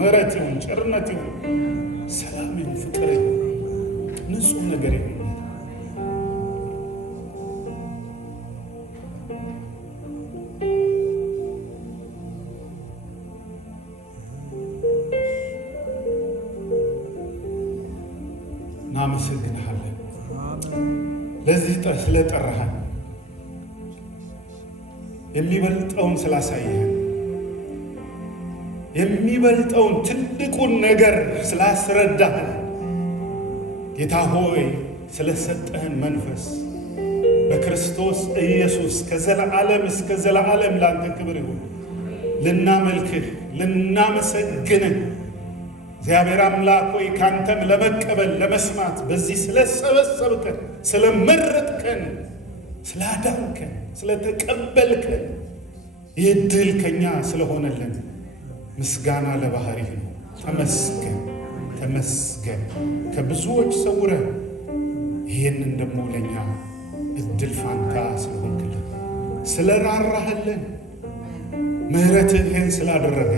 ምሕረት ይሁን፣ ቸርነት ይሁን፣ ሰላም ይሁን፣ ፍቅር ይሁን፣ ንጹህ ነገር ይሁን። እናመሰግንሃለን ለዚህ ስለጠራሃን፣ የሚበልጠውን ስላሳየህን፣ የሚበልጠውን ትልቁን ነገር ስላስረዳህን፣ ጌታ ሆይ ስለሰጠህን መንፈስ በክርስቶስ ኢየሱስ ከዘላለም እስከ ዘላለም ላንተ ክብር ይሁን። ልናመልክህ ልናመሰግንህ እግዚአብሔር አምላክ ሆይ ካንተም ለመቀበል ለመስማት በዚህ ስለሰበሰብከን፣ ስለመረጥከን፣ ስላዳንከን፣ ስለተቀበልከን ይህ ድል ከኛ ስለሆነልን ምስጋና ለባህሪህ ነው። ተመስገን ተመስገን። ከብዙዎች ሰውረህ ይህንን ደግሞ ለእኛ እድል ፋንታ ስለሆንክልን፣ ስለራራህልን፣ ምሕረትህ ይህን ስላደረገ፣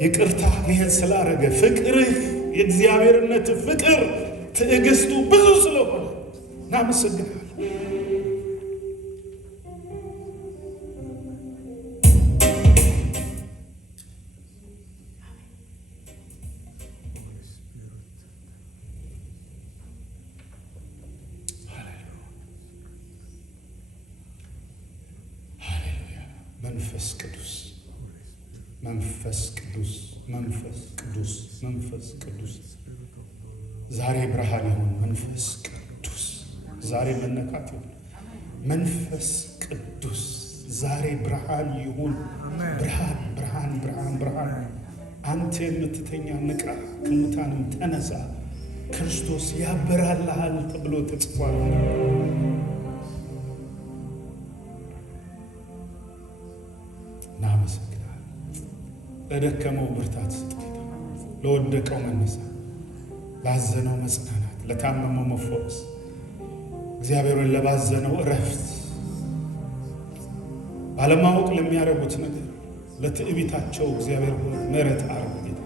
ይቅርታ ይህን ስላረገ፣ ፍቅርህ የእግዚአብሔርነት ፍቅር ትዕግስቱ ብዙ ስለሆነ እናመሰግናለን። መንፈስ ቅዱስ መንፈስ ቅዱስ መንፈስ ቅዱስ መንፈስ ቅዱስ ዛሬ ብርሃን ይሁን። መንፈስ ቅዱስ ዛሬ መነካት ይሁን። መንፈስ ቅዱስ ዛሬ ብርሃን ይሁን። ብርሃን ብርሃን ብርሃን ብርሃን። አንተ የምትተኛ ንቃ፣ ከሙታንም ተነሳ፣ ክርስቶስ ያበራልሃል ተብሎ ተጽፏል። እናመሰግናለን። ለደከመው ብርታት ስጥ ጌታ፣ ለወደቀው መነሳት፣ ላዘነው መጽናናት፣ ለታመመው መፈወስ፣ እግዚአብሔርን ለባዘነው እረፍት፣ ባለማወቅ ለሚያደርጉት ነገር ለትዕቢታቸው እግዚአብሔር ሆይ ምሕረት አርግ ጌታ፣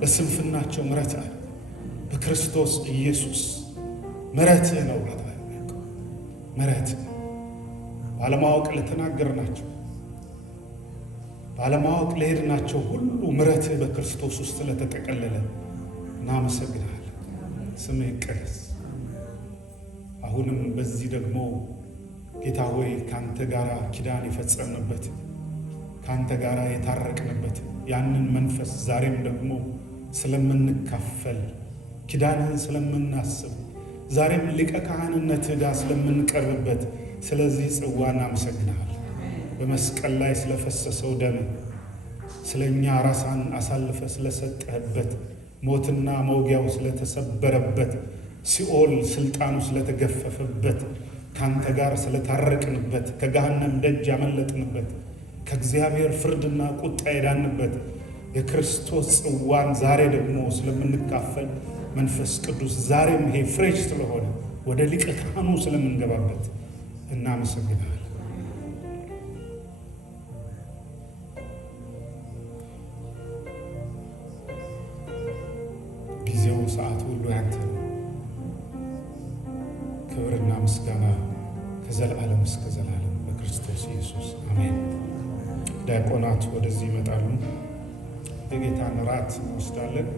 ለስንፍናቸው ምሕረት አርግ። በክርስቶስ ኢየሱስ ምሕረትህ ነው ጌታ፣ ምሕረትህ ባለማወቅ ለተናገርናቸው ባለማወቅ ለሄድናቸው ሁሉ ምሕረትህ በክርስቶስ ውስጥ ስለተጠቀለለ እናመሰግናለን። ስምህ ይቀደስ። አሁንም በዚህ ደግሞ ጌታ ሆይ ካንተ ጋር ኪዳን የፈጸምንበት ካንተ ጋር የታረቅንበት ያንን መንፈስ ዛሬም ደግሞ ስለምንካፈል ኪዳንህን ስለምናስብ ዛሬም ሊቀ ካህንነትህ ጋር ስለምንቀርብበት ስለዚህ ጽዋ እናመሰግናለን። በመስቀል ላይ ስለፈሰሰው ደም ስለ እኛ ራስን አሳልፈ ስለሰጠህበት፣ ሞትና መውጊያው ስለተሰበረበት፣ ሲኦል ስልጣኑ ስለተገፈፈበት፣ ካንተ ጋር ስለታረቅንበት፣ ከገሃነም ደጅ ያመለጥንበት፣ ከእግዚአብሔር ፍርድና ቁጣ የዳንበት የክርስቶስ ጽዋን ዛሬ ደግሞ ስለምንካፈል መንፈስ ቅዱስ ዛሬም ይሄ ፍሬሽ ስለሆነ ወደ ሊቀ ካህኑ ስለምንገባበት እናመሰግናለን። ጊዜው ሰዓት ሁሉ ያንተ ነው። ክብርና ምስጋና ከዘላለም እስከ ዘላለም በክርስቶስ ኢየሱስ አሜን። ዲያቆናት ወደዚህ ይመጣሉ። የጌታን ራት እንወስዳለን።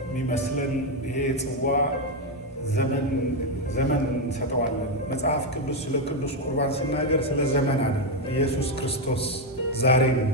የሚመስለን ይሄ ጽዋ ዘመን እንሰጠዋለን። መጽሐፍ ቅዱስ ስለ ቅዱስ ቁርባን ሲናገር ስለ ዘመን አለ። ኢየሱስ ክርስቶስ ዛሬ ነው።